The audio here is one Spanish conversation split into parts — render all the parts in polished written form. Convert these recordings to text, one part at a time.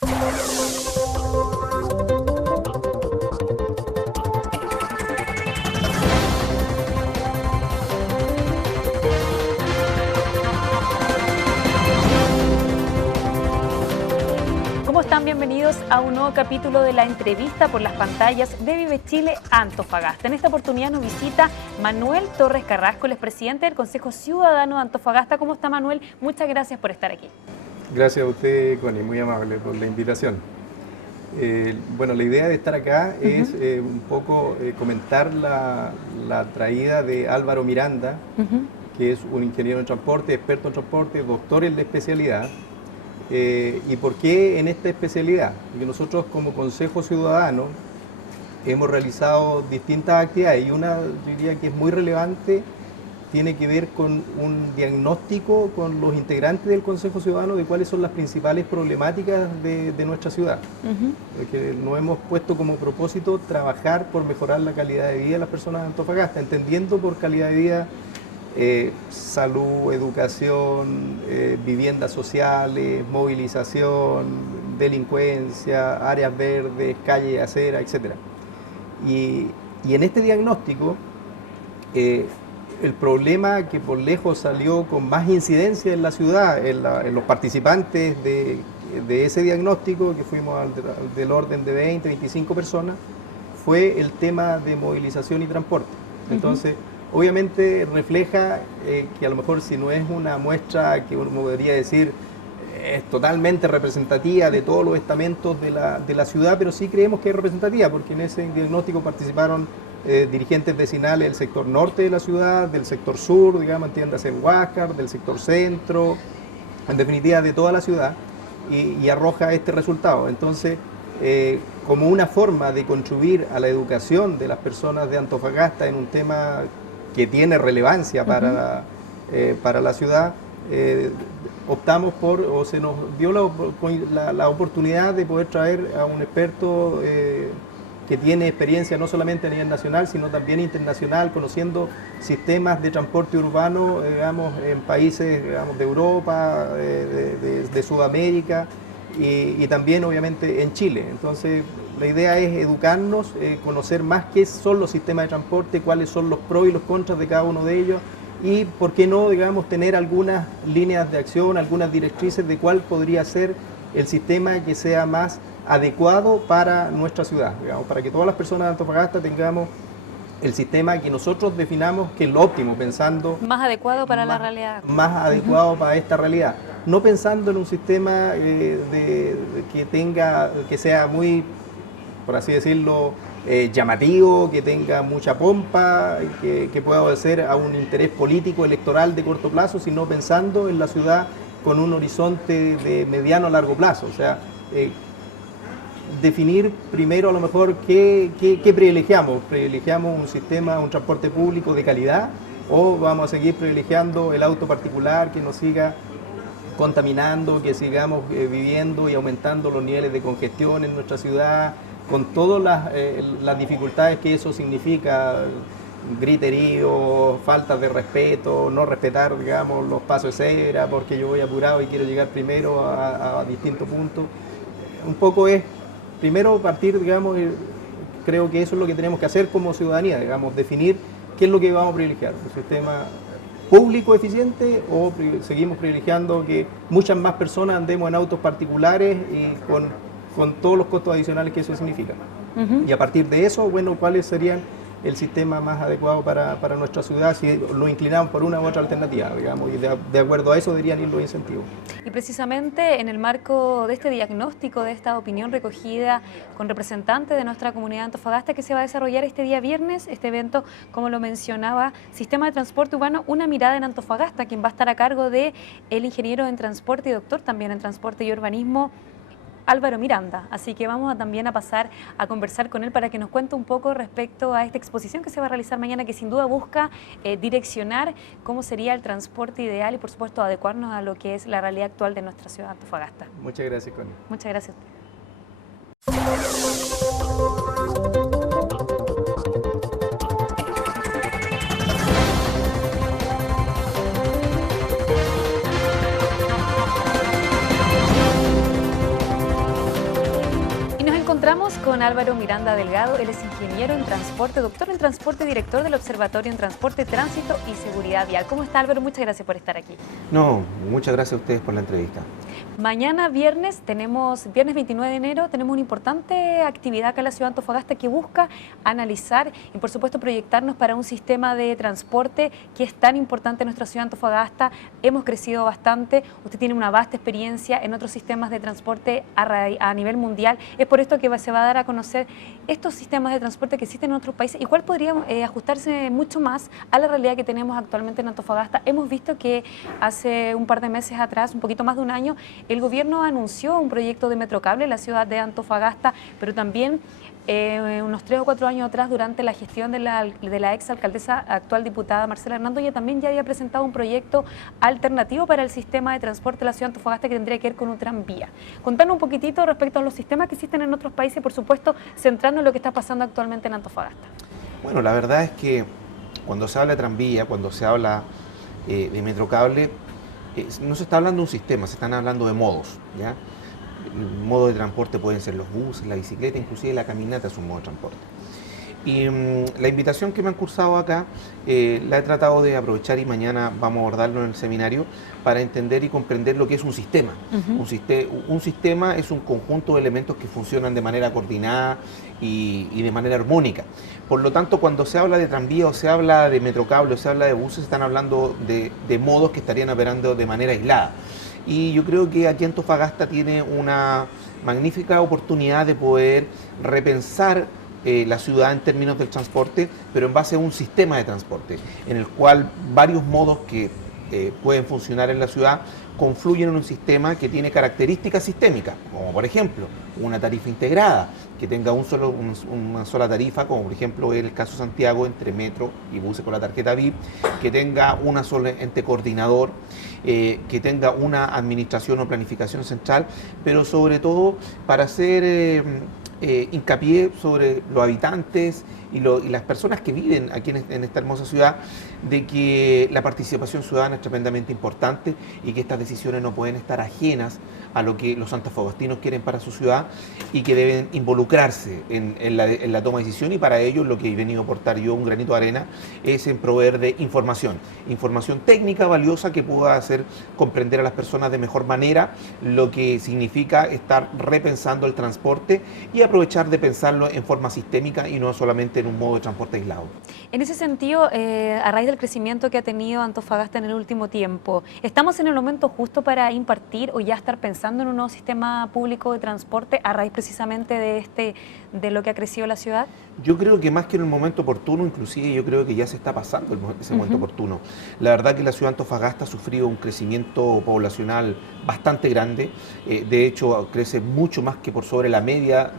¿Cómo están? Bienvenidos a un nuevo capítulo de la entrevista por las pantallas de Vive Chile Antofagasta. En esta oportunidad nos visita Manuel Torres Carrasco, el presidente del Consejo Ciudadano de Antofagasta. ¿Cómo está, Manuel? Muchas gracias por estar aquí. Gracias a usted, Connie, muy amable por la invitación. Bueno, la idea de estar acá es un poco comentar la traída de Álvaro Miranda, que es un ingeniero en transporte, experto en transporte, doctor en la especialidad. ¿Y por qué en esta especialidad? Porque nosotros como Consejo Ciudadano hemos realizado distintas actividades y una, yo diría que es muy relevante, tiene que ver con un diagnóstico con los integrantes del Consejo Ciudadano de cuáles son las principales problemáticas de nuestra ciudad. Porque nos hemos puesto como propósito trabajar por mejorar la calidad de vida de las personas de Antofagasta, entendiendo por calidad de vida salud, educación, viviendas sociales, movilización, delincuencia, áreas verdes, calles, aceras, etc. Y en este diagnóstico, el problema que por lejos salió con más incidencia en la ciudad, en los participantes de ese diagnóstico, que fuimos del orden de 20, 25 personas, fue el tema de movilización y transporte. Entonces, obviamente refleja que a lo mejor si no es una muestra que uno podría decir es totalmente representativa de todos los estamentos de la ciudad, pero sí creemos que es representativa, porque en ese diagnóstico participaron dirigentes vecinales del sector norte de la ciudad, del sector sur, digamos, entiéndase en Huáscar, del sector centro, en definitiva de toda la ciudad, y arroja este resultado. Entonces, como una forma de contribuir a la educación de las personas de Antofagasta en un tema que tiene relevancia para la ciudad, optamos por, o se nos dio la oportunidad de poder traer a un experto que tiene experiencia no solamente a nivel nacional, sino también internacional, conociendo sistemas de transporte urbano, digamos, en países, digamos, de Europa, de Sudamérica y también obviamente en Chile. Entonces, la idea es educarnos, conocer más qué son los sistemas de transporte, cuáles son los pros y los contras de cada uno de ellos y, por qué no, digamos, tener algunas líneas de acción, algunas directrices de cuál podría ser el sistema que sea más adecuado para nuestra ciudad, digamos, para que todas las personas de Antofagasta tengamos el sistema que nosotros definamos que es lo óptimo, pensando... Más adecuado para la realidad. Más adecuado para esta realidad. No pensando en un sistema que sea muy, por así decirlo, llamativo, que tenga mucha pompa, que pueda obedecer a un interés político electoral de corto plazo, sino pensando en la ciudad con un horizonte de mediano a largo plazo. O sea, definir primero a lo mejor qué privilegiamos. ¿Privilegiamos un sistema, un transporte público de calidad o vamos a seguir privilegiando el auto particular que nos siga contaminando, que sigamos viviendo y aumentando los niveles de congestión en nuestra ciudad, con todas las dificultades que eso significa, griterío, falta de respeto, no respetar, digamos, los pasos de cebra porque yo voy apurado y quiero llegar primero a distintos puntos? Un poco es, primero partir, digamos, creo que eso es lo que tenemos que hacer como ciudadanía, digamos, definir qué es lo que vamos a privilegiar, un sistema público eficiente o seguimos privilegiando que muchas más personas andemos en autos particulares y con todos los costos adicionales que eso significa. Y a partir de eso, bueno, ¿cuáles serían el sistema más adecuado para nuestra ciudad si lo inclinamos por una u otra alternativa, digamos, y de acuerdo a eso deberían ir los incentivos? Y precisamente en el marco de este diagnóstico, de esta opinión recogida con representantes de nuestra comunidad de Antofagasta, que se va a desarrollar este día viernes, este evento, como lo mencionaba, Sistema de Transporte Urbano, una mirada en Antofagasta, quien va a estar a cargo de el ingeniero en transporte y doctor también en transporte y urbanismo, Álvaro Miranda, así que vamos también a pasar a conversar con él para que nos cuente un poco respecto a esta exposición que se va a realizar mañana, que sin duda busca direccionar cómo sería el transporte ideal y por supuesto adecuarnos a lo que es la realidad actual de nuestra ciudad de Antofagasta. Muchas gracias, Connie. Muchas gracias a usted. encontramos con Álvaro Miranda Delgado. Él es ingeniero en transporte, doctor en transporte, director del Observatorio en Transporte, Tránsito y Seguridad Vial. ¿Cómo está, Álvaro? Muchas gracias por estar aquí. No, muchas gracias a ustedes por la entrevista. Mañana viernes 29 de enero, tenemos una importante actividad acá en la ciudad de Antofagasta que busca analizar y por supuesto proyectarnos para un sistema de transporte que es tan importante en nuestra ciudad de Antofagasta. Hemos crecido bastante, usted tiene una vasta experiencia en otros sistemas de transporte a nivel mundial. Es por esto que se va a dar a conocer estos sistemas de transporte que existen en otros países y cuál podría ajustarse mucho más a la realidad que tenemos actualmente en Antofagasta. Hemos visto que hace un par de meses atrás, un poquito más de un año, el gobierno anunció un proyecto de Metrocable en la ciudad de Antofagasta, pero también unos 3 o 4 años atrás, durante la gestión de la exalcaldesa, actual diputada Marcela Hernando, ella también ya había presentado un proyecto alternativo para el sistema de transporte de la ciudad de Antofagasta que tendría que ver con un tranvía. Contanos un poquitito respecto a los sistemas que existen en otros países, por supuesto, centrando en lo que está pasando actualmente en Antofagasta. Bueno, la verdad es que cuando se habla de tranvía, cuando se habla de Metrocable, no se está hablando de un sistema, se están hablando de modos, ¿ya? El modo de transporte pueden ser los buses, la bicicleta, inclusive la caminata es un modo de transporte. Y la invitación que me han cursado acá la he tratado de aprovechar y mañana vamos a abordarlo en el seminario para entender y comprender lo que es un sistema. Un sistema es un conjunto de elementos que funcionan de manera coordinada y de manera armónica. Por lo tanto, cuando se habla de tranvía o se habla de Metrocable o se habla de buses, están hablando de modos que estarían operando de manera aislada. Y yo creo que aquí Antofagasta tiene una magnífica oportunidad de poder repensar la ciudad en términos del transporte, pero en base a un sistema de transporte, en el cual varios modos que pueden funcionar en la ciudad confluyen en un sistema que tiene características sistémicas, como por ejemplo una tarifa integrada, que tenga una sola tarifa, como por ejemplo en el caso de Santiago, entre metro y buses con la tarjeta VIP, que tenga una sola ente coordinador, que tenga una administración o planificación central, pero sobre todo para hacer hincapié sobre los habitantes y las personas que viven aquí en esta hermosa ciudad, de que la participación ciudadana es tremendamente importante y que estas decisiones no pueden estar ajenas a lo que los antofagastinos quieren para su ciudad y que deben involucrarse en la toma de decisión, y para ello lo que he venido a aportar yo, un granito de arena, es en proveer de información técnica valiosa que pueda hacer comprender a las personas de mejor manera lo que significa estar repensando el transporte y aprovechar de pensarlo en forma sistémica y no solamente en un modo de transporte aislado. En ese sentido, a raíz del crecimiento que ha tenido Antofagasta en el último tiempo, ¿estamos en el momento justo para impartir o ya estar pensando en un nuevo sistema público de transporte a raíz precisamente de lo que ha crecido la ciudad? Yo creo que más que en el momento oportuno, inclusive yo creo que ya se está pasando ese momento oportuno. La verdad que la ciudad de Antofagasta ha sufrido un crecimiento poblacional bastante grande, de hecho crece mucho más que por sobre la media,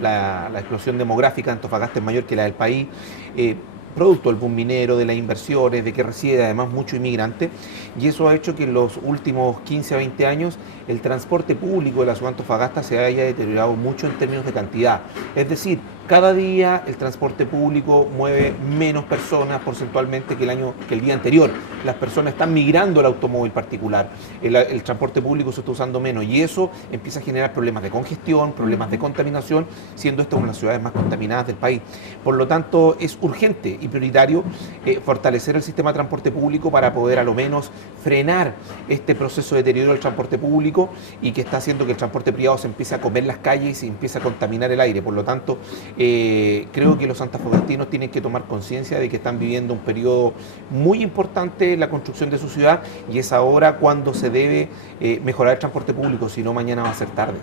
la explosión demográfica de Antofagasta es mayor que la del país, producto del boom minero, de las inversiones, de que reside además mucho inmigrante, y eso ha hecho que en los últimos 15 a 20 años el transporte público de la ciudad de Antofagasta se haya deteriorado mucho en términos de cantidad. Es decir, cada día el transporte público mueve menos personas porcentualmente que el día anterior. Las personas están migrando al automóvil particular, el transporte público se está usando menos y eso empieza a generar problemas de congestión, problemas de contaminación, siendo esta una de las ciudades más contaminadas del país. Por lo tanto, es urgente y prioritario fortalecer el sistema de transporte público para poder a lo menos frenar este proceso de deterioro del transporte público y que está haciendo que el transporte privado se empiece a comer las calles y se empiece a contaminar el aire. Por lo tanto, creo que los antofagastinos tienen que tomar conciencia de que están viviendo un periodo muy importante en la construcción de su ciudad y es ahora cuando se debe mejorar el transporte público, si no mañana va a ser tarde.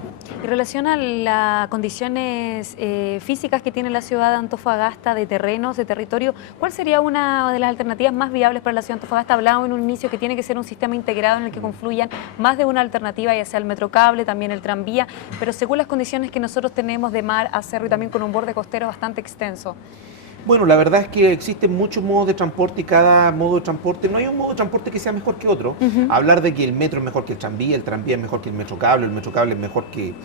En relación a las condiciones físicas que tiene la ciudad de Antofagasta, de terrenos, de territorio, ¿cuál sería una de las alternativas más viables para la ciudad de Antofagasta? Hablábamos en un inicio que tiene que ser un sistema integrado en el que confluyan más de una alternativa, ya sea el Metrocable, también el tranvía, pero según las condiciones que nosotros tenemos de mar a cerro y también con un borde costero bastante extenso. Bueno, la verdad es que existen muchos modos de transporte y cada modo de transporte, no hay un modo de transporte que sea mejor que otro. Hablar de que el metro es mejor que el tranvía es mejor que el Metrocable es mejor que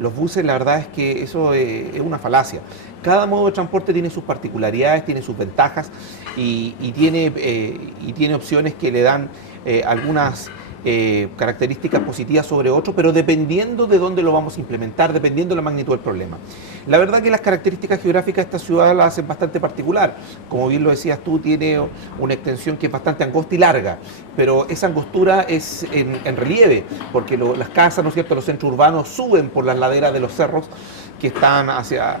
los buses, la verdad es que eso es una falacia. Cada modo de transporte tiene sus particularidades, tiene sus ventajas y tiene opciones que le dan algunas características positivas sobre otros, pero dependiendo de dónde lo vamos a implementar, dependiendo de la magnitud del problema. La verdad que las características geográficas de esta ciudad la hacen bastante particular. Como bien lo decías tú, tiene una extensión que es bastante angosta y larga, pero esa angostura es en relieve, porque las casas, ¿no es cierto?, los centros urbanos suben por las laderas de los cerros que están hacia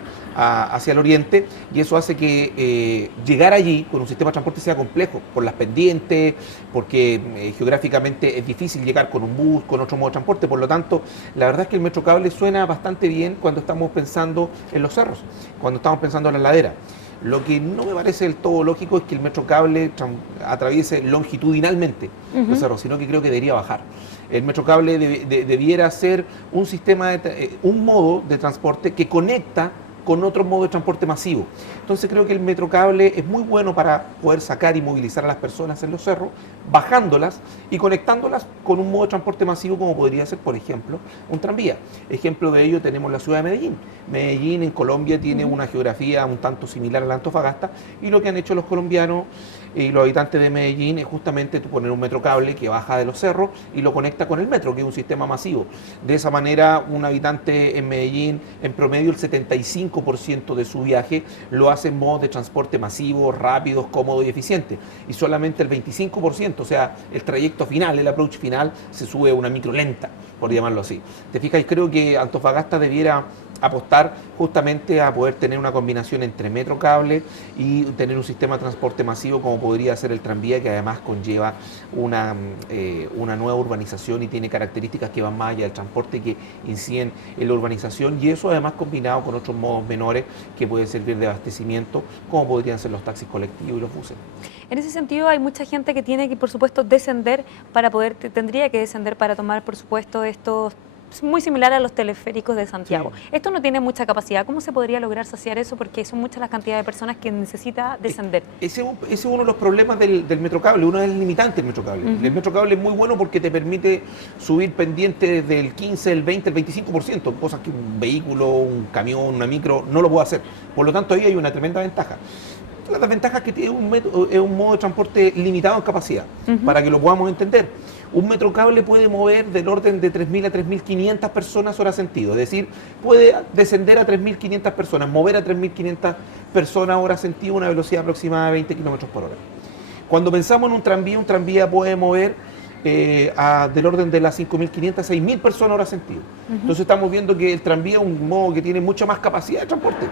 el oriente, y eso hace que llegar allí con un sistema de transporte sea complejo, por las pendientes, porque geográficamente es difícil llegar con un bus, con otro modo de transporte. Por lo tanto, la verdad es que el Metrocable suena bastante bien cuando estamos pensando en los cerros, cuando estamos pensando en la ladera. Lo que no me parece del todo lógico es que el Metrocable atraviese longitudinalmente los cerros, sino que creo que debería bajar. El Metrocable debiera ser un sistema, un modo de transporte que conecta con otro modo de transporte masivo. Entonces creo que el Metrocable es muy bueno para poder sacar y movilizar a las personas en los cerros, bajándolas y conectándolas con un modo de transporte masivo como podría ser, por ejemplo, un tranvía. Ejemplo de ello tenemos la ciudad de Medellín. Medellín en Colombia tiene una geografía un tanto similar a la Antofagasta, y lo que han hecho los colombianos y los habitantes de Medellín es justamente poner un Metrocable que baja de los cerros y lo conecta con el metro, que es un sistema masivo. De esa manera, un habitante en Medellín, en promedio el 75% de su viaje lo hace en modos de transporte masivo, rápidos, cómodos y eficientes. Y solamente el 25%, o sea, el trayecto final, el approach final, se sube a una micro lenta, por llamarlo así. ¿Te fijas? Creo que Antofagasta debiera apostar justamente a poder tener una combinación entre Metrocable y tener un sistema de transporte masivo como podría ser el tranvía, que además conlleva una nueva urbanización y tiene características que van más allá del transporte, que inciden en la urbanización, y eso además combinado con otros modos menores que pueden servir de abastecimiento, como podrían ser los taxis colectivos y los buses. En ese sentido, hay mucha gente que tiene que, por supuesto, descender para poder, tendría que descender para tomar, por supuesto, estos, muy similar a los teleféricos de Santiago. Sí. Esto no tiene mucha capacidad. ¿Cómo se podría lograr saciar eso? Porque son muchas las cantidades de personas que necesita descender. Ese es uno de los problemas del Metrocable, uno es el limitante del Metrocable. El Metrocable es muy bueno porque te permite subir pendientes del 15, el 20, el 25%, cosas que un vehículo, un camión, una micro no lo puede hacer. Por lo tanto, ahí hay una tremenda ventaja. La desventaja es que tiene un modo de transporte limitado en capacidad, para que lo podamos entender. Un Metrocable puede mover del orden de 3.000 a 3.500 personas hora sentido, es decir, puede descender a 3.500 personas, mover a 3.500 personas hora sentido a una velocidad aproximada de 20 km por hora. Cuando pensamos en un tranvía puede mover del orden de las 5.500 a 6.000 personas hora sentido. Entonces estamos viendo que el tranvía es un modo que tiene mucha más capacidad de transporte,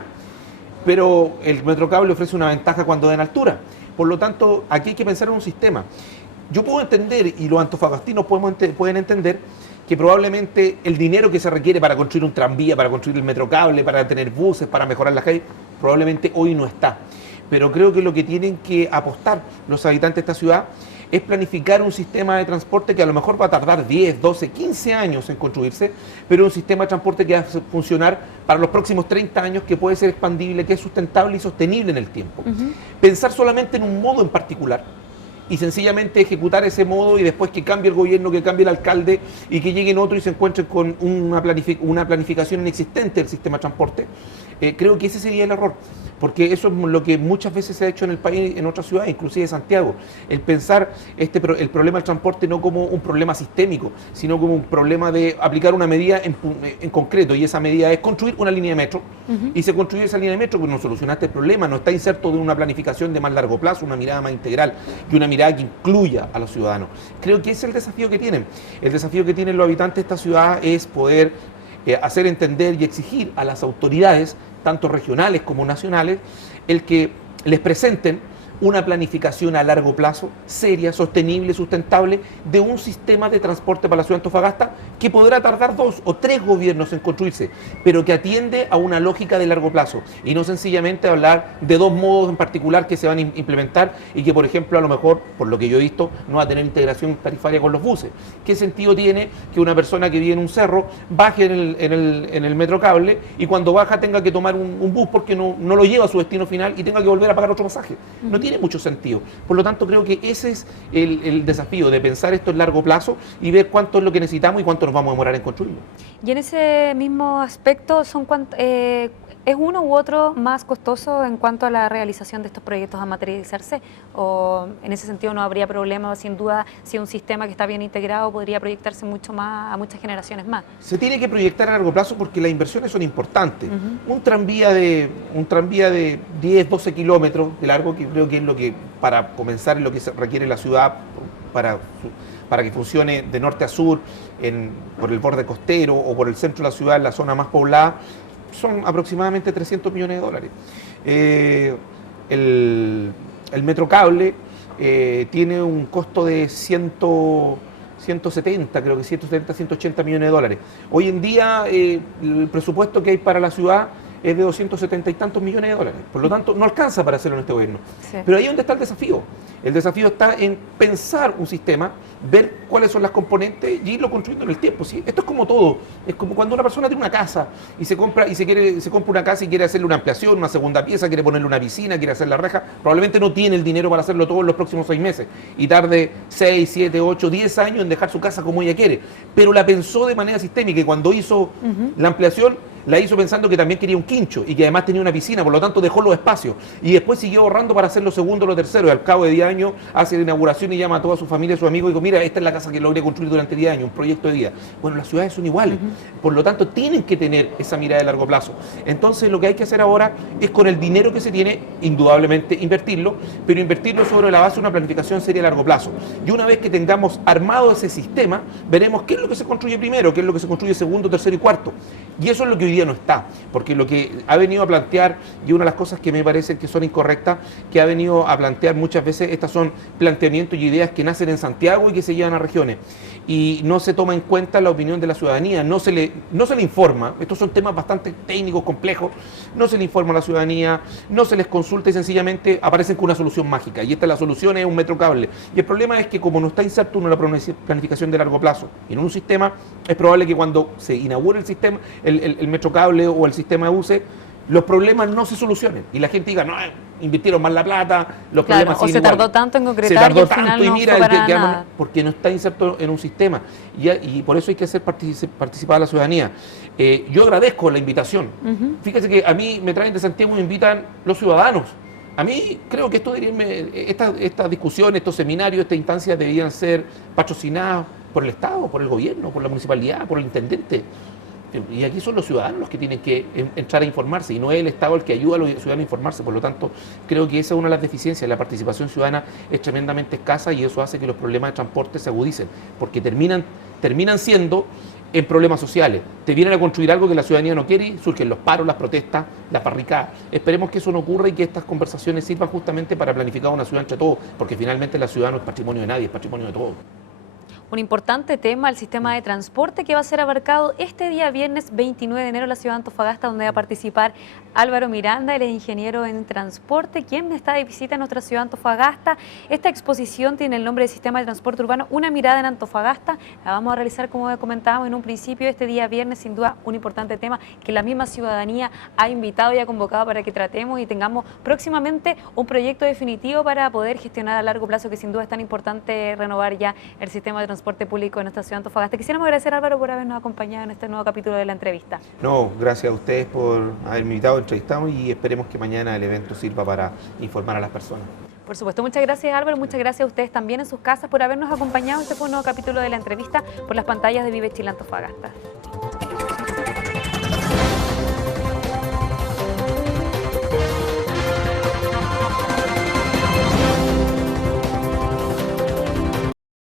pero el Metrocable ofrece una ventaja cuando da en altura. Por lo tanto, aquí hay que pensar en un sistema. Yo puedo entender, y los antofagastinos pueden entender, que probablemente el dinero que se requiere para construir un tranvía, para construir el Metrocable, para tener buses, para mejorar las calles, probablemente hoy no está. Pero creo que lo que tienen que apostar los habitantes de esta ciudad es planificar un sistema de transporte que a lo mejor va a tardar 10, 12, 15 años en construirse, pero un sistema de transporte que va a funcionar para los próximos 30 años, que puede ser expandible, que es sustentable y sostenible en el tiempo. Pensar solamente en un modo en particular y sencillamente ejecutar ese modo y después que cambie el gobierno, que cambie el alcalde y que lleguen otros y se encuentren con una planificación inexistente del sistema de transporte, creo que ese sería el error, porque eso es lo que muchas veces se ha hecho en el país, en otras ciudades, inclusive Santiago, el pensar el problema del transporte no como un problema sistémico, sino como un problema de aplicar una medida en concreto, y esa medida es construir una línea de metro, y se construye esa línea de metro, pues no solucionaste el problema, no está inserto de una planificación de más largo plazo, una mirada más integral y una mirada que incluya a los ciudadanos. Creo que ese es el desafío que tienen. El desafío que tienen los habitantes de esta ciudad es poder hacer entender y exigir a las autoridades, tanto regionales como nacionales, el que les presenten una planificación a largo plazo, seria, sostenible, sustentable, de un sistema de transporte para la ciudad de Antofagasta que podrá tardar 2 o 3 gobiernos en construirse, pero que atiende a una lógica de largo plazo y no sencillamente hablar de 2 modos en particular que se van a implementar y que, por ejemplo, a lo mejor, por lo que yo he visto, no va a tener integración tarifaria con los buses. ¿Qué sentido tiene que una persona que vive en un cerro baje en el Metrocable y cuando baja tenga que tomar un bus porque no lo lleva a su destino final y tenga que volver a pagar otro pasaje? No tiene mucho sentido. Por lo tanto, creo que ese es el desafío de pensar esto en largo plazo y ver cuánto es lo que necesitamos y cuánto nos vamos a demorar en construirlo. Y en ese mismo aspecto, ¿Es uno u otro más costoso en cuanto a la realización de estos proyectos a materializarse? ¿O en ese sentido no habría problema? Sin duda, si un sistema que está bien integrado podría proyectarse mucho más a muchas generaciones más. Se tiene que proyectar a largo plazo porque las inversiones son importantes. Un tranvía de 10, 12 kilómetros de largo, que creo que es lo que, para comenzar, es lo que requiere la ciudad para que funcione de norte a sur, por el borde costero o por el centro de la ciudad, en la zona más poblada, son aproximadamente 300 millones de dólares. El Metrocable tiene un costo de 170, creo que 170, 180 millones de dólares. Hoy en día el presupuesto que hay para la ciudad es de 270 y tantos millones de dólares. Por lo tanto, no alcanza para hacerlo en este gobierno. Sí. Pero ahí es donde está el desafío. El desafío está en pensar un sistema, ver cuáles son las componentes y irlo construyendo en el tiempo. ¿Sí? Esto es como todo. Es como cuando una persona tiene una casa y se compra una casa y quiere hacerle una ampliación, una segunda pieza, quiere ponerle una piscina, quiere hacer la reja. Probablemente no tiene el dinero para hacerlo todo en los próximos 6 meses y tarde 6, 7, 8, 10 años en dejar su casa como ella quiere. Pero la pensó de manera sistémica y cuando hizo la ampliación, la hizo pensando que también quería un quincho y que además tenía una piscina, por lo tanto dejó los espacios y después siguió ahorrando para hacer lo segundo, lo tercero, y al cabo de 10 años hace la inauguración y llama a toda su familia, a sus amigos y dijo, mira, esta es la casa que logré construir durante 10 años, un proyecto de vida. Bueno, las ciudades son iguales, por lo tanto tienen que tener esa mirada de largo plazo. Entonces lo que hay que hacer ahora es con el dinero que se tiene, indudablemente invertirlo, pero invertirlo sobre la base de una planificación seria a largo plazo. Y una vez que tengamos armado ese sistema, veremos qué es lo que se construye primero, qué es lo que se construye segundo, tercero y cuarto. Y eso es lo que hoy día no está, porque lo que ha venido a plantear, y una de las cosas que me parecen que son incorrectas, que ha venido a plantear muchas veces, estas son planteamientos y ideas que nacen en Santiago y que se llevan a regiones. Y no se toma en cuenta la opinión de la ciudadanía, no se le informa, estos son temas bastante técnicos, complejos, no se le informa a la ciudadanía, no se les consulta y sencillamente aparecen con una solución mágica. Y esta la solución es un Metrocable. Y el problema es que como no está inserto uno en la planificación de largo plazo y en un sistema, es probable que cuando se inaugure el sistema, el Metrocable o el sistema de buses, los problemas no se solucionen y la gente diga, no, invirtieron más la plata, los problemas siguen igual. Se tardó tanto en concretar y al final no fue para nada. Porque no está inserto en un sistema y por eso hay que hacer participar a la ciudadanía. Yo agradezco la invitación. Fíjese que a mí me traen de Santiago y me invitan los ciudadanos. A mí creo que esta discusión, estos seminarios, estas instancias deberían ser patrocinadas por el Estado, por el gobierno, por la municipalidad, por el intendente. Y aquí son los ciudadanos los que tienen que entrar a informarse y no es el Estado el que ayuda a los ciudadanos a informarse. Por lo tanto, creo que esa es una de las deficiencias. La participación ciudadana es tremendamente escasa y eso hace que los problemas de transporte se agudicen, porque terminan siendo en problemas sociales. Te vienen a construir algo que la ciudadanía no quiere y surgen los paros, las protestas, las barricadas. Esperemos que eso no ocurra y que estas conversaciones sirvan justamente para planificar una ciudad entre todos, porque finalmente la ciudad no es patrimonio de nadie, es patrimonio de todos. Un importante tema, el sistema de transporte que va a ser abarcado este día viernes 29 de enero en la ciudad de Antofagasta, donde va a participar Álvaro Miranda, él es ingeniero en transporte, quien está de visita en nuestra ciudad de Antofagasta. Esta exposición tiene el nombre de Sistema de Transporte Urbano, una mirada en Antofagasta. La vamos a realizar, como comentábamos en un principio, este día viernes, sin duda un importante tema que la misma ciudadanía ha invitado y ha convocado para que tratemos y tengamos próximamente un proyecto definitivo para poder gestionar a largo plazo, que sin duda es tan importante renovar ya el sistema de transporte público en nuestra ciudad de Antofagasta. Quisiéramos agradecer, Álvaro, por habernos acompañado en este nuevo capítulo de la entrevista. No, gracias a ustedes por haberme invitado, entrevistado y esperemos que mañana el evento sirva para informar a las personas. Por supuesto, muchas gracias, Álvaro, muchas gracias a ustedes también en sus casas por habernos acompañado. Este fue un nuevo capítulo de la entrevista por las pantallas de Vive Chile Antofagasta.